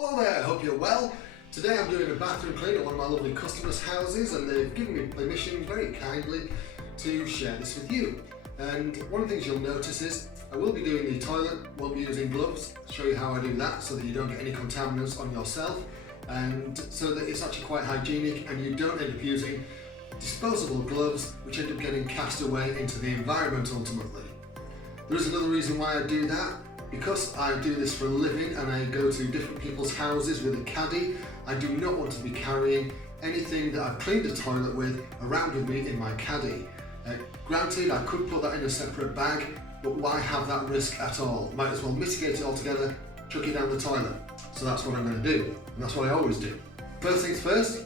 Hello there, I hope you're well. Today I'm doing a bathroom clean at one of my lovely customers' houses, and they've given me permission very kindly to share this with you. And one of the things you'll notice is I will be doing the toilet, won't be using gloves. I'll show you how I do that so that you don't get any contaminants on yourself, and so that it's actually quite hygienic and you don't end up using disposable gloves which end up getting cast away into the environment ultimately. There is another reason why I do that. Because I do this for a living and I go to different people's houses with a caddy, I do not want to be carrying anything that I've cleaned the toilet with around with me in my caddy. Granted, I could put that in a separate bag, but why have that risk at all? Might as well mitigate it altogether, chuck it down the toilet. So that's what I'm going to do, and that's what I always do. First things first,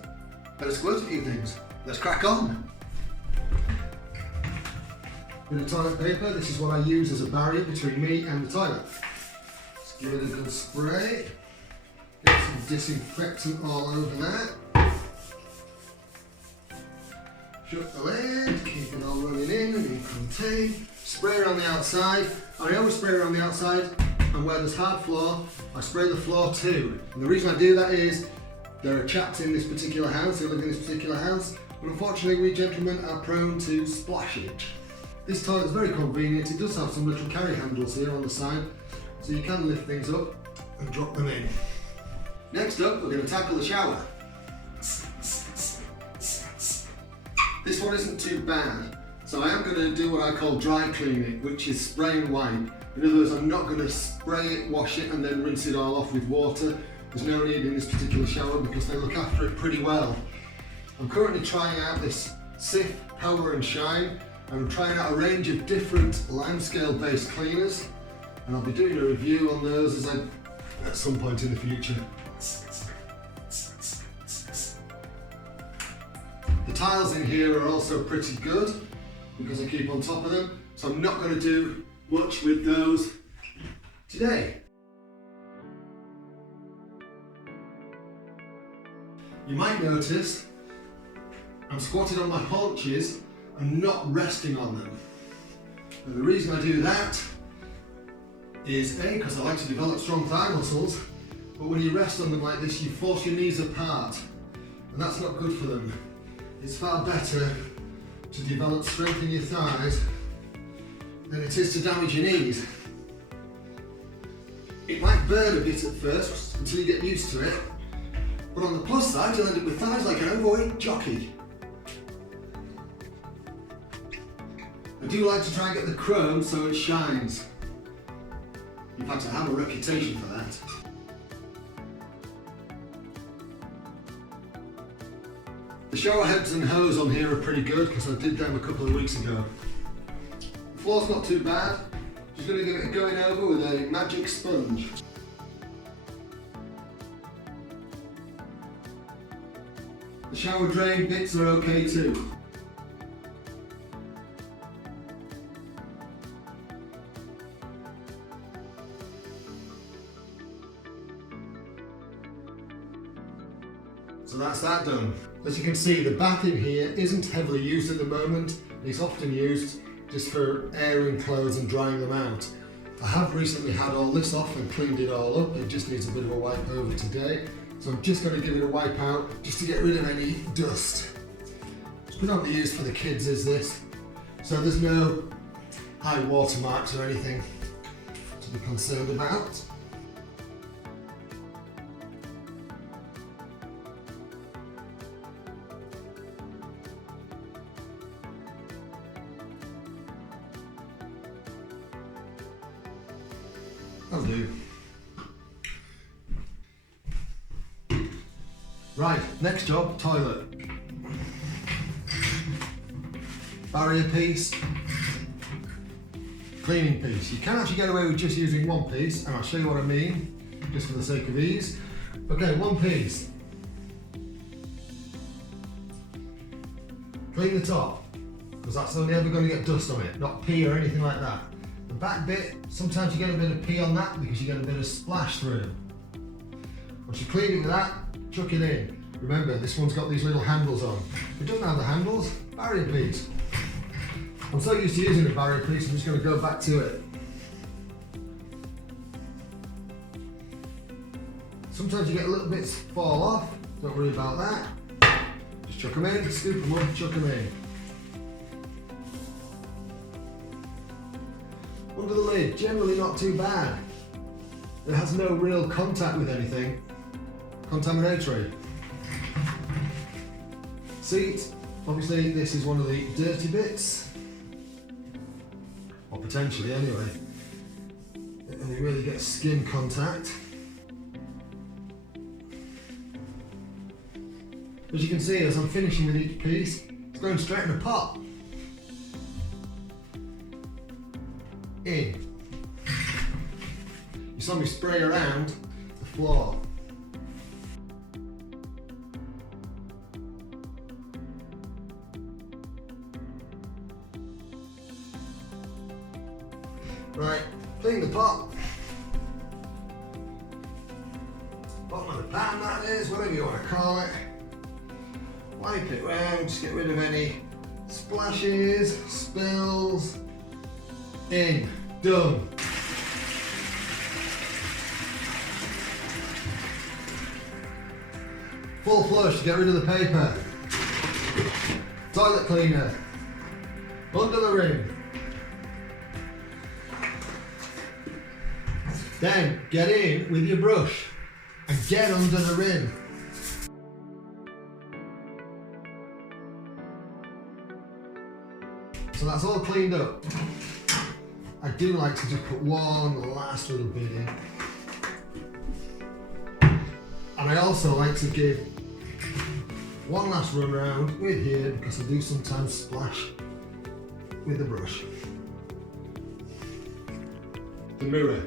better squirt a few things. Let's crack on. With the toilet paper, this is what I use as a barrier between me and the toilet. Just give it a good spray. Get some disinfectant all over that. Shut the lid, keep it all running in and be contained. Spray around the outside. I always spray around the outside, and where there's hard floor, I spray the floor too. And the reason I do that is there are chaps in this particular house who live in this particular house, but unfortunately we gentlemen are prone to splashage. This toilet is very convenient. It does have some little carry handles here on the side, so you can lift things up and drop them in. Next up, we're going to tackle the shower. This one isn't too bad, so I am going to do what I call dry cleaning, which is spray and wipe. In other words, I'm not going to spray it, wash it and then rinse it all off with water. There's no need in this particular shower because they look after it pretty well. I'm currently trying out this Sif Power and Shine. I'm trying out a range of different limescale based cleaners, and I'll be doing a review on those at some point in the future. The tiles in here are also pretty good because I keep on top of them, so I'm not going to do much with those today. You might notice I'm squatted on my haunches and not resting on them. And the reason I do that is A, because I like to develop strong thigh muscles, but when you rest on them like this, you force your knees apart, and that's not good for them. It's far better to develop strength in your thighs than it is to damage your knees. It might burn a bit at first until you get used to it, but on the plus side, you'll end up with thighs like an overweight jockey. I do like to try and get the chrome so it shines. In fact, I have a reputation for that. The shower heads and hose on here are pretty good because I did them a couple of weeks ago. The floor's not too bad. Just going to give it a going over with a magic sponge. The shower drain bits are okay too. So that's that done. As you can see, the bath in here isn't heavily used at the moment. It's often used just for airing clothes and drying them out. I have recently had all this off and cleaned it all up. It just needs a bit of a wipe over today. So I'm just going to give it a wipe out just to get rid of any dust. It's predominantly used for the kids, is this. So there's no high water marks or anything to be concerned about. That'll do. Right, next job, toilet. Barrier piece, cleaning piece. You can actually get away with just using one piece, and I'll show you what I mean, just for the sake of ease. Okay, one piece. Clean the top, because that's only ever going to get dust on it, not pee or anything like that. The back bit, sometimes you get a bit of pee on that because you get a bit of splash through. Once you're cleaning that, chuck it in. Remember, this one's got these little handles on. If it doesn't have the handles, barrier piece. I'm so used to using a barrier piece, I'm just going to go back to it. Sometimes you get little bits fall off, don't worry about that. Just chuck them in, scoop them up, chuck them in. Under the lid, generally not too bad. It has no real contact with anything contaminatory. Seat, obviously this is one of the dirty bits, or potentially anyway. It only really gets skin contact. As you can see, as I'm finishing with each piece, it's going straight in the pot. In. You saw me spray around the floor. Right, clean the pot. Bottom of the pan, that is, whatever you want to call it. Wipe it round, just get rid of any splashes, spills. In, done. Full flush to get rid of the paper. Toilet cleaner. Under the rim. Then get in with your brush and get under the rim. So that's all cleaned up. I do like to just put one last little bit in. And I also like to give one last run around with here because I do sometimes splash with the brush. The mirror.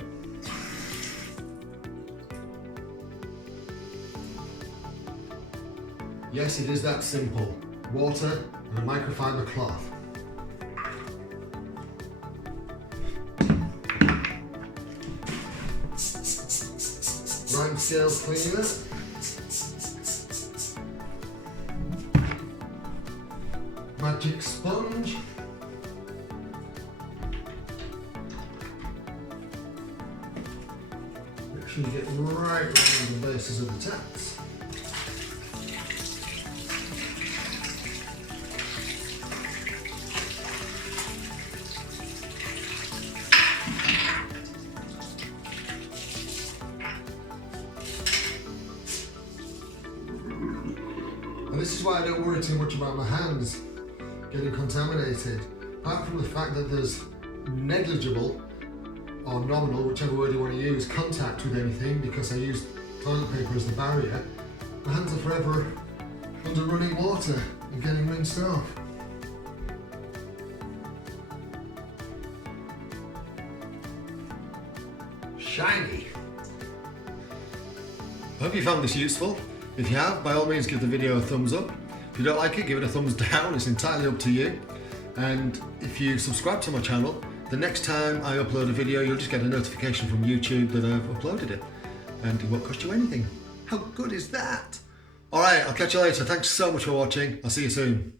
Yes, it is that simple. Water and a microfiber cloth. Rhyme scales cleaner. Magic sponge. Make sure you get right around the bases of the taps. And this is why I don't worry too much about my hands getting contaminated. Apart from the fact that there's negligible or nominal, whichever word you want to use, contact with anything because I use toilet paper as the barrier, my hands are forever under running water and getting rinsed off. Shiny. I hope you found this useful. If you have, by all means give the video a thumbs up. If you don't like it, give it a thumbs down, it's entirely up to you. And if you subscribe to my channel, the next time I upload a video, you'll just get a notification from YouTube that I've uploaded it. And it won't cost you anything. How good is that? Alright, I'll catch you later. Thanks so much for watching. I'll see you soon.